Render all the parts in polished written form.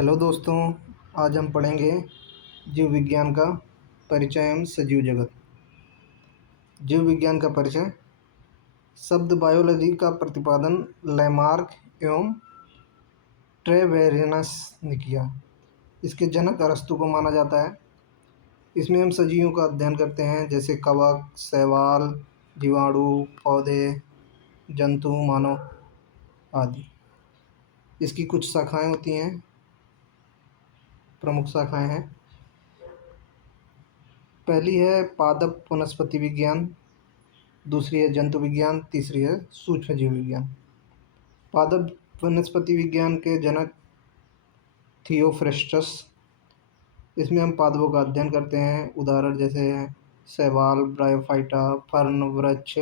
Hello दोस्तों। आज हम पढ़ेंगे जीव विज्ञान का परिचय एवं सजीव जगत। जीव विज्ञान का परिचय। शब्द बायोलॉजी का प्रतिपादन लैमार्क एवं ट्रेवेरिनस ने किया। इसके जनक अरस्तु को माना जाता है। इसमें हम सजीवों का अध्ययन करते हैं, जैसे कवक, शैवाल, जीवाणु, पौधे, जंतु, मानव आदि। इसकी कुछ शाखाएं होती हैं, प्रमुख शाखाएं हैं। पहली है पादप वनस्पति विज्ञान, दूसरी है जंतु विज्ञान, तीसरी है सूक्ष्म जीव विज्ञान। पादप वनस्पति विज्ञान के जनक थियोफ्रेस्टस। इसमें हम पादपों का अध्ययन करते हैं। उदाहरण जैसे शैवाल, ब्रायोफाइटा, फर्न, वृक्ष,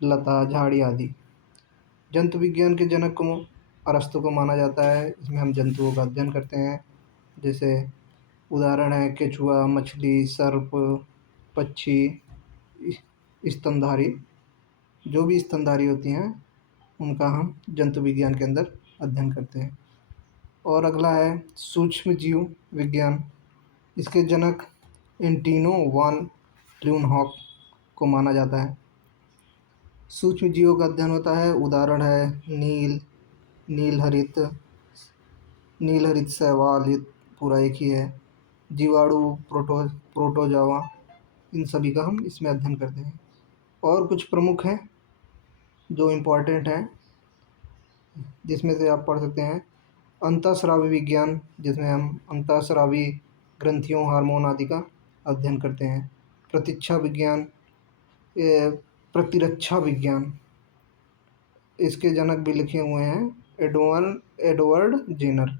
लता, झाड़ी आदि। जंतु विज्ञान के जनक को अरस्तु को माना जाता है। इसमें हम जंतुओं का अध्ययन करते हैं, जैसे उदाहरण है केचुआ, मछली, सर्प, पक्षी, स्तनधारी। जो भी स्तनधारी होती हैं उनका हम जंतु विज्ञान के अंदर अध्ययन करते हैं। और अगला है सूक्ष्म जीव विज्ञान। इसके जनक एंटिनो वान ल्यूनहॉक को माना जाता है। सूक्ष्म जीवों का अध्ययन होता है। उदाहरण है नील हरित शैवाल, ये पूरा एक ही है। जीवाणु, प्रोटोजोआ, इन सभी का हम इसमें अध्ययन करते हैं। और कुछ प्रमुख हैं जो इम्पोर्टेंट हैं, जिसमें से आप पढ़ सकते हैं अंतःस्रावी विज्ञान, जिसमें हम अंतःस्रावी ग्रंथियों, हार्मोन आदि का अध्ययन करते हैं। प्रतीक्षा विज्ञान, प्रतिरक्षा विज्ञान, इसके जनक भी लिखे हुए हैं एडवर्ड जेनर।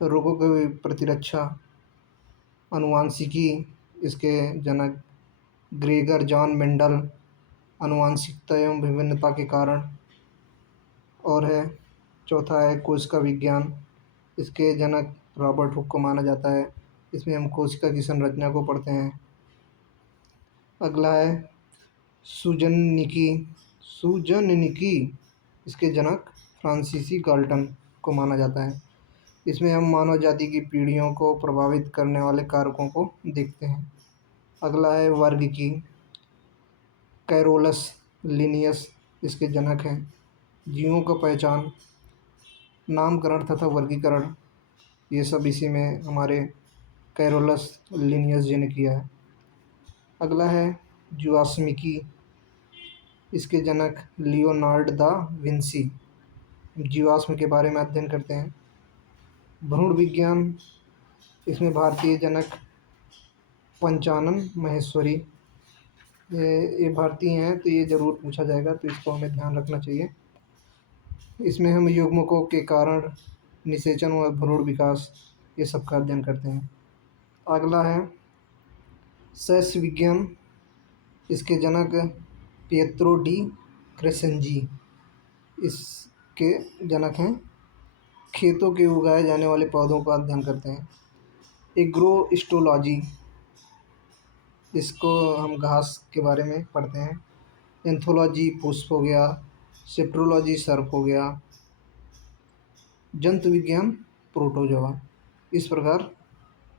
रोगों की प्रतिरक्षा। अनुवांशिकी, इसके जनक ग्रेगर जॉन मेंडल। आनुवंशिकता एवं विभिन्नता के कारण। और है चौथा है कोशिका विज्ञान। इसके जनक रॉबर्ट हुक को माना जाता है। इसमें हम कोशिका की संरचना को पढ़ते हैं। अगला है सुजननिकी। इसके जनक फ्रांसीसी गाल्टन को माना जाता है। इसमें हम मानव जाति की पीढ़ियों को प्रभावित करने वाले कारकों को देखते हैं। अगला है वर्गिकी। कैरोलस लिनियस इसके जनक हैं। जीवों का पहचान, नामकरण तथा वर्गीकरण, ये सब इसी में हमारे कैरोलस लिनियस जी ने किया है। अगला है जीवाश्मिकी। इसके जनक लियोनार्ड दा विंसी। जीवाश्म के बारे में अध्ययन करते हैं। भ्रूण विज्ञान, इसमें भारतीय जनक पंचानन महेश्वरी। ये भारतीय हैं, तो ये ज़रूर पूछा जाएगा, तो इसको हमें ध्यान रखना चाहिए। इसमें हम युग्मकों के कारण, निषेचन व भ्रूण विकास, ये सब का अध्ययन करते हैं। अगला है सस्य विज्ञान। इसके जनक पिएत्रो डी क्रेसेंजी। इसके जनक हैं खेतों के उगाए जाने वाले पौधों का अध्ययन करते हैं। एग्रोस्टोलॉजी, इसको हम घास के बारे में पढ़ते हैं। एंथोलॉजी पुष्प हो गया। सेप्ट्रोलॉजी सर्प हो गया। जंतु विज्ञान प्रोटोजोआ। इस प्रकार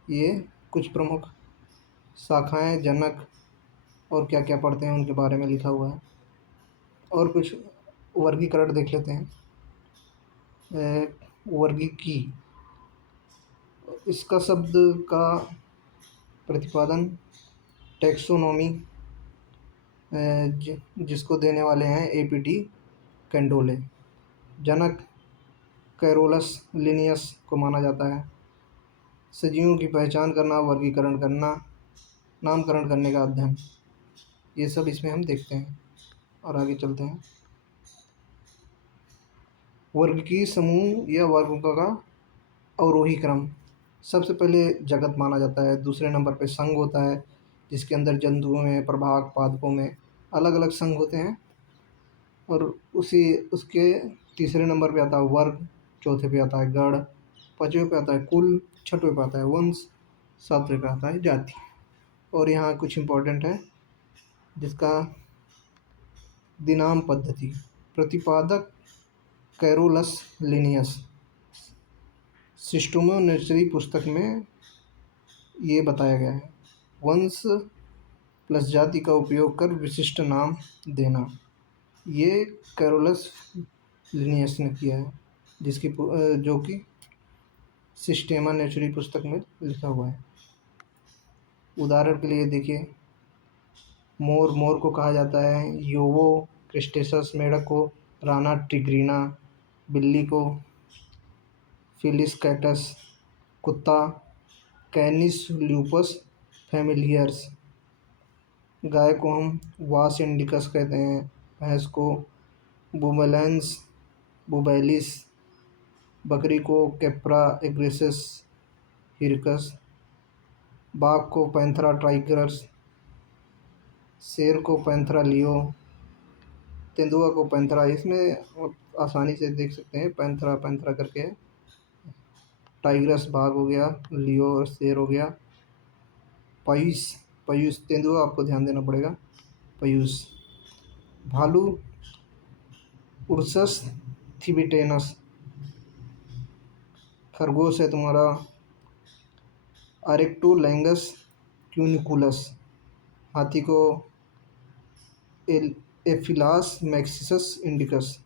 ये कुछ प्रमुख शाखाएं, जनक और क्या क्या पढ़ते हैं उनके बारे में लिखा हुआ है। और कुछ वर्गीकरण देख लेते हैं। वर्गीकी, इसका शब्द का प्रतिपादन टैक्सोनॉमी, जिसको देने वाले हैं एपीटी कैंडोले। जनक कैरोलस लिनियस को माना जाता है। सजीवों की पहचान करना, वर्गीकरण करना, नामकरण करने का अध्ययन, ये सब इसमें हम देखते हैं। और आगे चलते हैं। वर्ग की समूह या वर्गों का अवरोही क्रम। सबसे पहले जगत माना जाता है। दूसरे नंबर पे संघ होता है, जिसके अंदर जंतुओं में, प्रभाग, पादपों में अलग अलग संघ होते हैं। और उसके तीसरे नंबर पे आता है वर्ग, चौथे पे आता है गण, पाँचवें पे आता है कुल, छठवें पे आता है वंश, सातवें पे आता है जाति। और यहाँ कुछ इम्पोर्टेंट है, जिसका दिनाम पद्धति। प्रतिपादक कैरोलस लिनियस। सिस्टोमोनेचरी पुस्तक में ये बताया गया है। वंश प्लस जाति का उपयोग कर विशिष्ट नाम देना, ये कैरोलस लिनियस ने किया है, जो कि सिस्टेमा नेचुरी पुस्तक में लिखा हुआ है। उदाहरण के लिए देखिए, मोर मोर को कहा जाता है योवो क्रिस्टेसस, मेढक को राना टिग्रीना, बिल्ली को फिलिस कैटस, कुत्ता कैनिस ल्यूपस फैमिलियर्स, गाय को हम वास इंडिकस कहते हैं, भैंस को बुमेलेंस बुबैलिस, बकरी को कैप्रा एग्रेसिस हिरकस, बाघ को पैंथरा ट्राइगर्स, शेर को पैंथरा लियो, तेंदुआ को पैंथरा, इसमें आप आसानी से देख सकते हैं पैंथरा पैंथरा करके। टाइग्रस बाघ हो गया, लियो और शेर हो गया। पयूस पयूस तेंदुआ, आपको ध्यान देना पड़ेगा। पयूस भालू उर्सस थिबिटेनस, खरगोश है तुम्हारा अरेक्टोलैंगस क्यूनिकुलस, हाथी को एफिलास मैक्सिसस इंडिकस,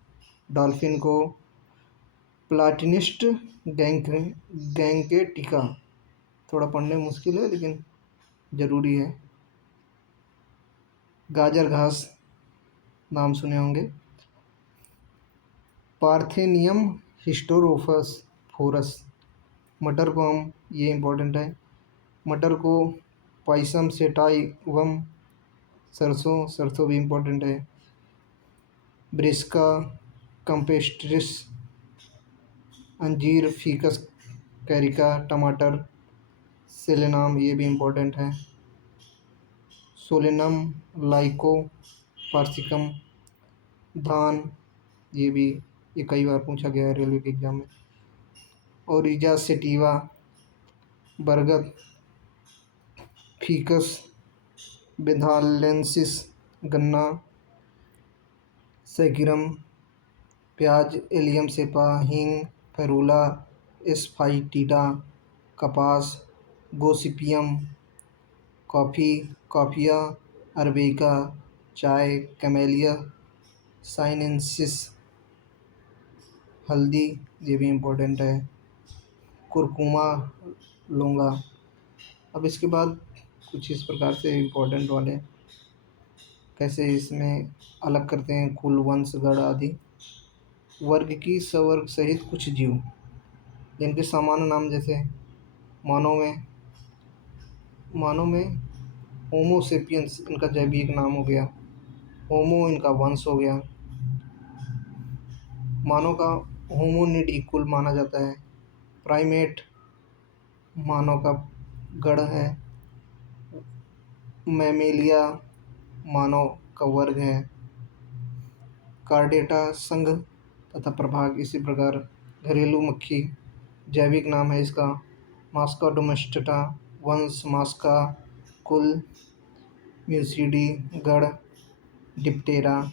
डॉल्फिन को प्लाटिनिस्ट गैंकेटिका, थोड़ा पढ़ने में मुश्किल है लेकिन ज़रूरी है। गाजर घास नाम सुने होंगे। पार्थेनियम हिस्टोरोफस फोरस, मटर को हम, ये इम्पोर्टेंट है, मटर को पाइसम सेटाइवम, सरसों सरसों भी इम्पोर्टेंट है। ब्रिस्का कंपेस्ट्रिस, अंजीर फीकस कैरिका, टमाटर सेलेनाम, ये भी इम्पोर्टेंट है। सोलेनम लाइको पार्सिकम, धान, ये कई बार पूछा गया है रेलवे के एग्जाम में। ओरिजा सेटिवा, बरगद फीकस बेंथालेंसिस, गन्ना सैकिरम, प्याज एलियम सेपा, हींग फेरुला एस्फाइटिडा, कपास गोसिपियम, कॉफ़ी कॉफिया अरबिका, चाय कैमेलिया साइनेंसिस, हल्दी, ये भी इम्पोर्टेंट है। कुरकुमा लौंगा। अब इसके बाद कुछ इस प्रकार से इम्पोर्टेंट वाले कैसे इसमें अलग करते हैं कुल, वंश, गण आदि। वर्ग की सवर्ग सहित कुछ जीव जिनके सामान्य नाम, जैसे मानव में होमोसेपियंस इनका जैविक नाम हो गया, होमो इनका वंश हो गया, मानव का होमोनिड इक्वल माना जाता है। प्राइमेट मानव का गण है। मैमेलिया मानव का वर्ग है। कार्डेटा संघ तथा प्रभाग। इसी प्रकार घरेलू मक्खी जैविक नाम है इसका मास्का डोमेस्टिटा, वंश मास्का, कुल म्यूसिडी, गण डिप्टेरा,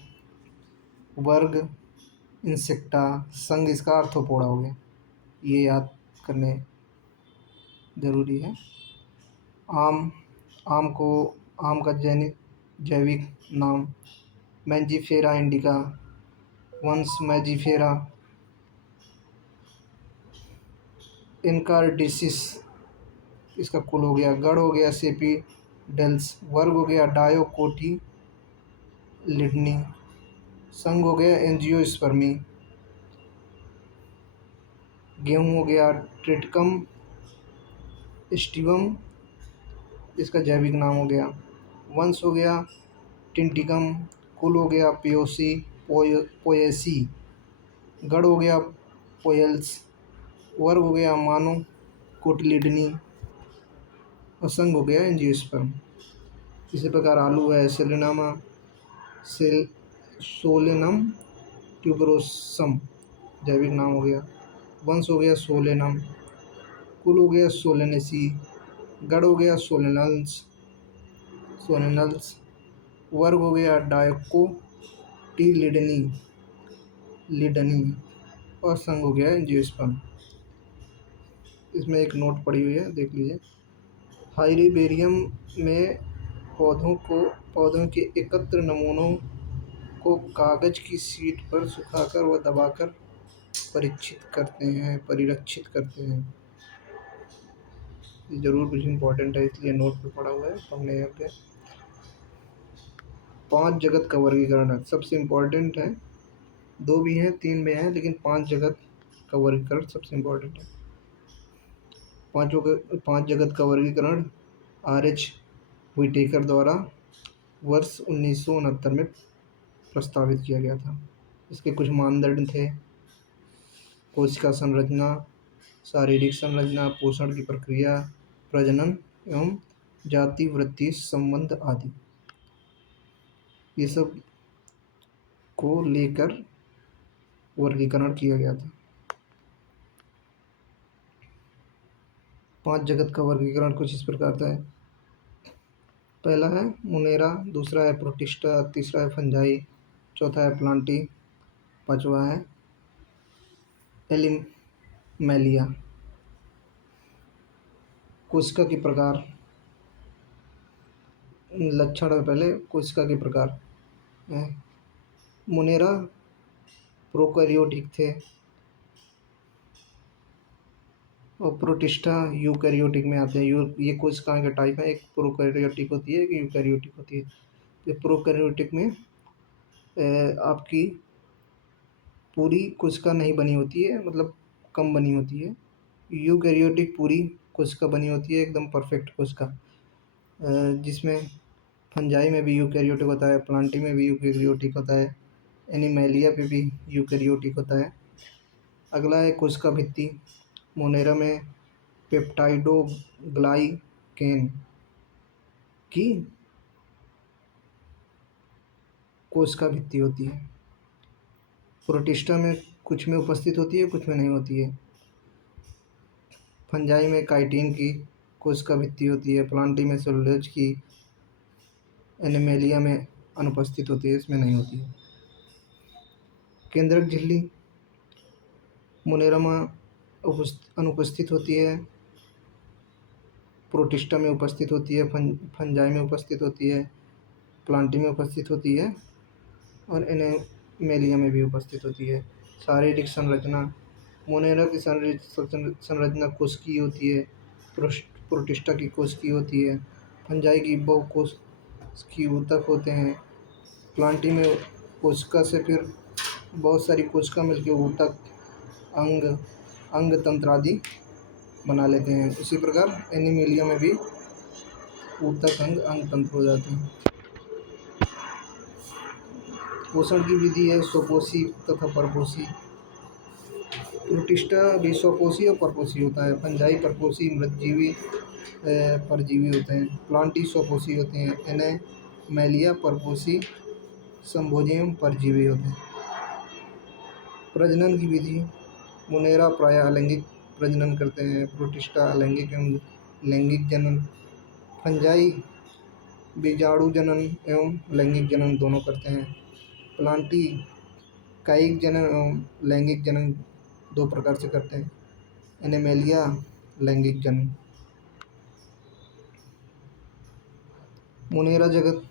वर्ग इंसेक्टा, संघ इसका आर्थ्रोपोडा हो गया। ये याद करने ज़रूरी है। आम आम का जैविक नाम मैंजीफेरा इंडिका, वंश मैजीफेरा, इनकार्डिसिस इसका कुल हो गया। गण हो गया सेपीडेल्स, वर्ग हो गया डायोकोटी लिडनी, संघ हो गया एंजियोस्पर्मी, गेहूँ हो गया ट्रिटिकम स्टिवम, इसका जैविक नाम हो गया। वंश हो गया टिंटिकम, कुल हो गया पोएसी, गण हो गया पोयल्स, वर्ग हो गया मानो कोटलिडनी और संघ हो गया एंजियोस्पर्म। इसी प्रकार आलू है सोलेनम ट्यूबरोसम, जैविक नाम हो गया। वंश हो गया सोलेनम, कुल हो गया सोलेनेसी, गण हो गया सोलेनल्स, वर्ग हो गया लिडनी और संघ हो गया एंजियोस्पर्म। इसमें एक नोट पड़ी हुई है, देख लीजिए। हाइरीबेरियम में पौधों के एकत्र नमूनों को कागज की शीट पर सुखाकर व दबाकर परिरक्षित करते हैं। ये ज़रूर कुछ इम्पोर्टेंट है, इसलिए नोट पे पड़ा हुआ है, पढ़ने योग्य। 5 जगत का वर्गीकरण है, सबसे इम्पोर्टेंट है। 2 भी हैं, 3 भी हैं, लेकिन 5 जगत का वर्गीकरण सबसे इम्पोर्टेंट है। 5 जगत का वर्गीकरण R.H. व्हिटेकर द्वारा वर्ष 1969 में प्रस्तावित किया गया था। इसके कुछ मानदंड थे: कोशिका संरचना, शारीरिक संरचना, पोषण की प्रक्रिया, प्रजनन एवं जाति वृद्धि संबंध आदि। ये सब को लेकर वर्गीकरण किया गया था। 5 जगत का वर्गीकरण कुछ इस प्रकार का है। पहला है मुनेरा, दूसरा है प्रोटिस्टा, तीसरा है फंजाई, चौथा है प्लांटी, पांचवा है एलिमेलिया। कोशिका के प्रकार, लक्षण है पहले कोशिका के प्रकार। मुनेरा प्रोकैरियोटिक थे और प्रोटिस्टा यूकैरियोटिक में आते हैं। ये कोशिकाएं का टाइप है, एक प्रोकैरियोटिक होती है, एक यूकैरियोटिक होती है। तो प्रोकैरियोटिक में आपकी पूरी कोशिका नहीं बनी होती है, मतलब कम बनी होती है। यूकैरियोटिक पूरी कोशिका बनी होती है, एकदम परफेक्ट कोशिका, जिसमें फंजाई में भी यूकैरियोटिक होता है, प्लांटी में भी यूकैरियोटिक होता है, एनिमेलिया पे भी यूकैरियोटिक होता है। अगला है कोशिका भित्ति। मोनेरा में पेप्टाइडोग्लाइकेन की कोशिका भित्ति होती है। प्रोटिस्टा में कुछ में उपस्थित होती है, कुछ में नहीं होती है। फंजाई में काइटिन की कोशिका भित्ति होती है, प्लांटी में सेलुलोज की, एनिमेलिया में अनुपस्थित होती है, इसमें नहीं होती है। केंद्रक झिल्ली मोनेरा में अनुपस्थित होती है, प्रोटिस्टा में उपस्थित होती है, फंजाई में उपस्थित होती है, प्लांटी में उपस्थित होती है और एनिमेलिया में भी उपस्थित होती है। शारीरिक संरचना, मोनेरा की शारीरिक संरचना कोशिकीय होती है, प्रोटिस्टा की कोशिकीय होती है, फंजाई की बहुकोशिकीय ऊतक होते हैं, प्लांटी में कोशिका से फिर बहुत सारी कोशिका मिलकर ऊतक, अंग तंत्र आदि बना लेते हैं। उसी प्रकार एनिमेलिया में भी ऊतक, अंग तंत्र हो जाते हैं। पोषण की विधि है स्वपोषी तथा परपोषी। प्रोटिस्टा भी स्वपोषी और परपोषी होता है। फंजाई परपोषी मृतजीवी परजीवी होते हैं। प्लांटी स्वपोषी होते हैं। एनिमेलिया परपोषी संभोजी परजीवी होते हैं। प्रजनन की विधि, मुनेरा प्रायः अलैंगिक प्रजनन करते हैं, प्रोटिस्टा अलैंगिक एवं लैंगिक जनन, फंजाई बीजाणु जनन एवं लैंगिक जनन दोनों करते हैं, प्लांटी कायिक जनन एवं लैंगिक जनन 2 प्रकार से करते हैं, एनिमेलिया लैंगिक जनन। मुनेरा जगत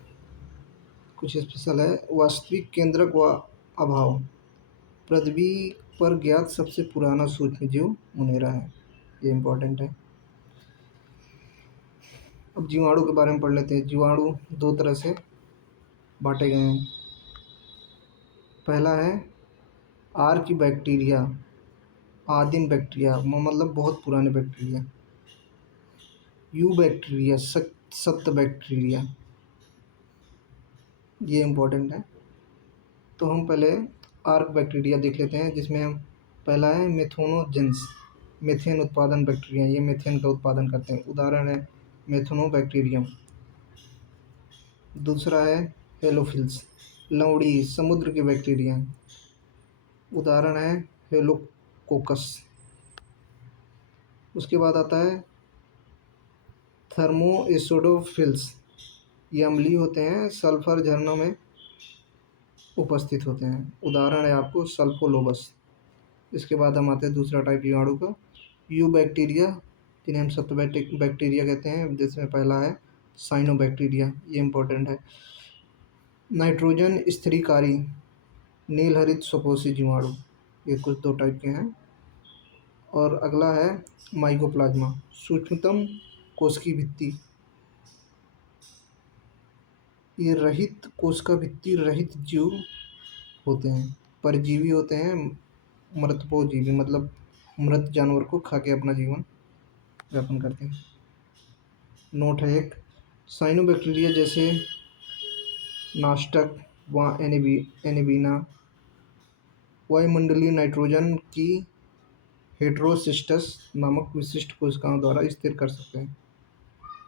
कुछ स्पेशल है। वास्तविक केंद्रक व अभाव, पृथ्वी पर ज्ञात सबसे पुराना सूक्ष्मजीव मुनेरा है, ये इम्पोर्टेंट है। अब जीवाणु के बारे में पढ़ लेते हैं। जीवाणु 2 तरह से बांटे गए हैं। पहला है आर्की बैक्टीरिया, आदिम बैक्टीरिया मतलब बहुत पुराने बैक्टीरिया। यू बैक्टीरिया, सख्त बैक्टीरिया, ये इम्पोर्टेंट है। तो हम पहले आर्क बैक्टीरिया देख लेते हैं, जिसमें हम पहला है मेथोनोजेंस, मीथेन उत्पादन बैक्टीरिया, ये मीथेन का उत्पादन करते हैं, उदाहरण है मेथोनोबैक्टीरियम। दूसरा है हेलोफिल्स, लवड़ी, समुद्र के बैक्टीरिया, उदाहरण है हेलोकोकस। उसके बाद आता है थर्मोएसिडोफिल्स, ये अम्लीय होते हैं, सल्फर झरनों में उपस्थित होते हैं, उदाहरण है आपको सल्फोलोबस। इसके बाद हम आते हैं दूसरा टाइप जीवाणु का, यू बैक्टीरिया, जिन्हें हम सब्टोबैक्टिक बैक्टीरिया कहते हैं, जिसमें पहला है साइनोबैक्टीरिया, ये इंपॉर्टेंट है। नाइट्रोजन स्थिरीकारी नील हरित स्वपोषी जीवाणु, ये कुछ दो टाइप के हैं। और अगला है माइकोप्लाज्मा, सूक्ष्मतम कोशिकी भित्ति, ये रहित कोशिका भित्ति रहित जीव होते हैं, परजीवी होते हैं, मृतपोजीवी मतलब मृत जानवर को खा के अपना जीवन यापन करते हैं। नोट है एक, साइनोबैक्टीरिया जैसे नास्टक व एनीबीना वायुमंडलीय नाइट्रोजन की हेटेरोसिस्टस नामक विशिष्ट कोशिकाओं द्वारा स्थिर कर सकते हैं।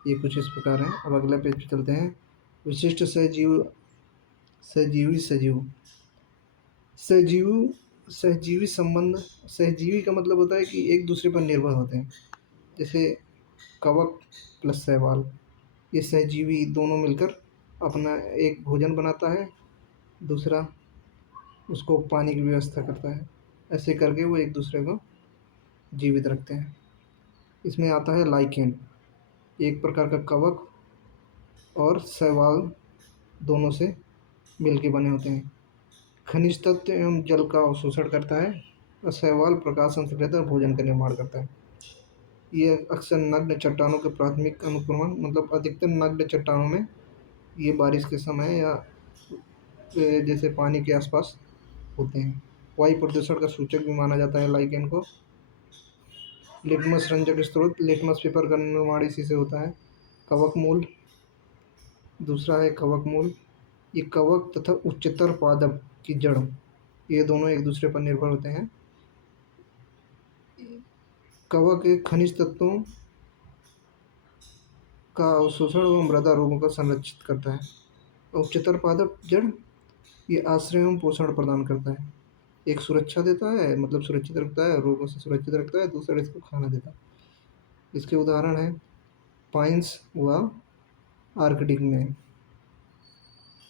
ये कुछ इस प्रकार हैं। अब अगले पेज पे चलते हैं। विशिष्ट सहजीवी सजीव, सहजीवी संबंध, सहजीवी का मतलब होता है कि एक दूसरे पर निर्भर होते हैं, जैसे कवक प्लस शैवाल, ये सहजीवी दोनों मिलकर अपना एक भोजन बनाता है, दूसरा उसको पानी की व्यवस्था करता है, ऐसे करके वो एक दूसरे को जीवित रखते हैं। इसमें आता है लाइकेन, एक प्रकार का कवक और शैवाल दोनों से मिलके बने होते हैं। खनिज तत्व एवं जल का अवशोषण करता है और शैवाल प्रकाश संश्लेषण और भोजन का निर्माण करता है। ये अक्सर नग्न चट्टानों के प्राथमिक अनुक्रमण, मतलब अधिकतर नग्न चट्टानों में ये बारिश के समय या जैसे पानी के आसपास होते हैं। वायु प्रदूषण का सूचक भी माना जाता है लाइकेन को। लिटमस रंजक स्रोत, लिटमस पेपर का निर्माण इसी से होता है। कवक मूल, दूसरा है कवक मूल, ये कवक तथा उच्चतर पादप की जड़, ये दोनों एक दूसरे पर निर्भर होते हैं। कवक एक खनिज तत्वों का अवशोषण व मृदा रोगों का संरक्षित करता है। उच्चतर पादप जड़, ये आश्रय एवं पोषण प्रदान करता है, एक सुरक्षा देता है, मतलब सुरक्षित रखता है, रोगों से सुरक्षित रखता है, दूसरा इसको खाना देता है। इसके उदाहरण हैं पाइन्स व आर्कटिक में